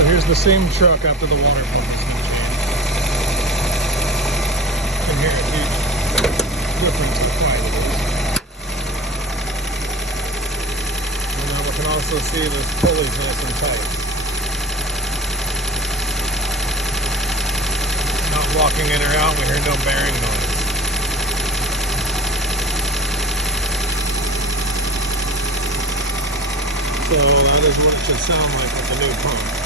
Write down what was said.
So here's the same truck after the water pump has been changed. You can hear a huge difference in quality. And now we can also see this pulley's nice and tight. Not walking in or out, we hear no bearing noise. So that is what it should sound like with the new pump.